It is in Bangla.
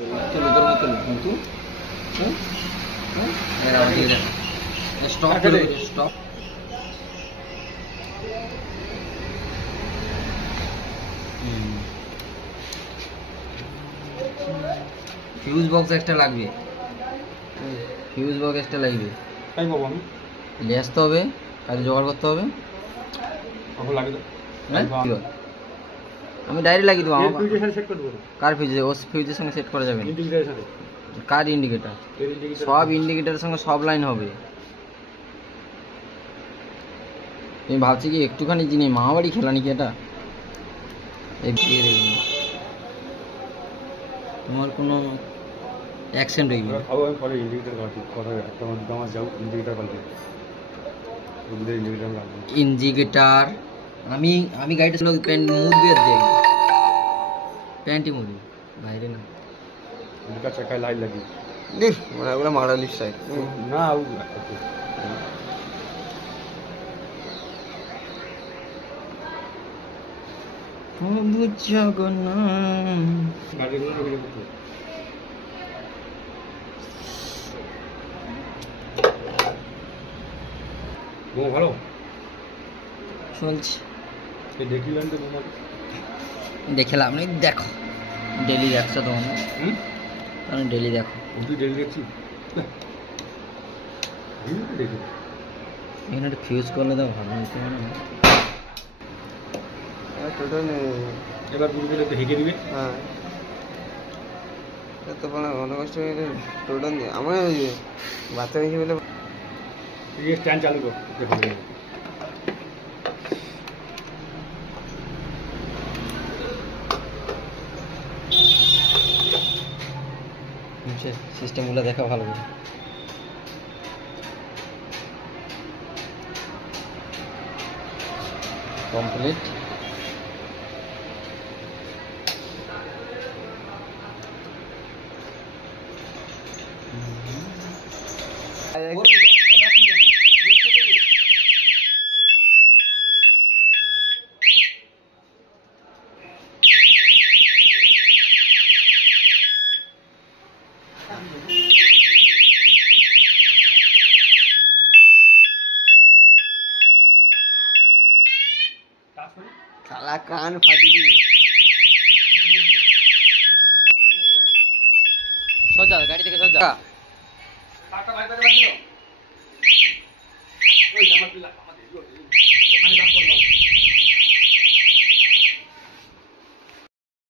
चलो इधर मत चलो तू स्टॉप करो स्टॉप ফিউজ বক্স একটা লাগবে ফিউজ বক্স একটা লাগবে তাই বাবু আমি নিয়ে আসতে হবে কাজে জোগাড় করতে হবে বাবু লাগে তো আমি ডাইরেক্ট লাগিয়ে দেবো আমার ফিউজের সাথে সেট করে দেবো কার ফিউজে ওস ফিউজের সঙ্গে সেট করা যাবে না ইন্ডিকেটরের সাথে কার ইন্ডিকেটর সব ইন্ডিকেটরের সঙ্গে সব লাইন হবে আমি ভাবছি কি একটুখানি জিনিস মামাবাড়ি খেলা নাকি এটা দিয়ে দেখুন তোমার কোনো অ্যাকসেন্ট হয়ে গেল খাবো আমি পরে ইন্ডিকেটর কাটি কথা একটা মাস যাও ইন্ডিকেটর পাল্টে ওদের ইন্ডিকেটর লাগবে ইন্ডিকেটর আমি আমি গাড়িটা ছিল প্যান্ট মুড়বে দেখ প্যান্টই মুড়বি বাইরে না ইন্ডিকেটর চাকায় লাইট লাগি দেখ মানে ওগুলো মারালিস সাইড না ও বুঝাগো না গাড়িগুলো রেখে দিতে ও ভালো চলছে দেখিলেন তো তোমার দেখলাম না দেখো ডেলি দেখছো তো আমি ডেলি দেখো তুই ডেলি দেখছি দেখি এখানে একটা ফিউজ করলে তো ভালো হতো না টোটাল এবার পুরো তো হেঁকে দিবে হ্যাঁ তো বলে মনে কষ্ট টোটাল আমার বাচ্চা দেখি বলে ये स्टैंड चालू करो देखो সিস্টেমগুলো দেখা ভালো করে কমপ্লিট साला कान फट गई सोचा गाड़ी থেকে সোজা টাটা বাইরে বাইরে দিও ওই আমার পিলা আমাদের ওখানে কাজ করব